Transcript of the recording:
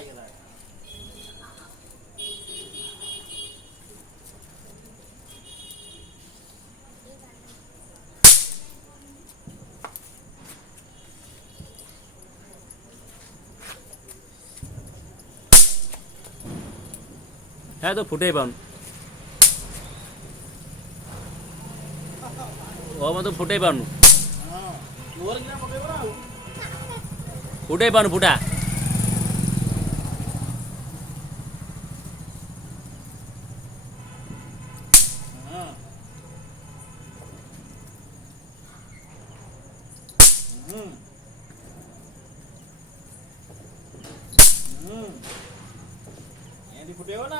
पाहिजे. হ্যাঁ তো ফুটেই পান ও মতো ফুটেই পান ফুটেই পান ফুটা फुटेव ना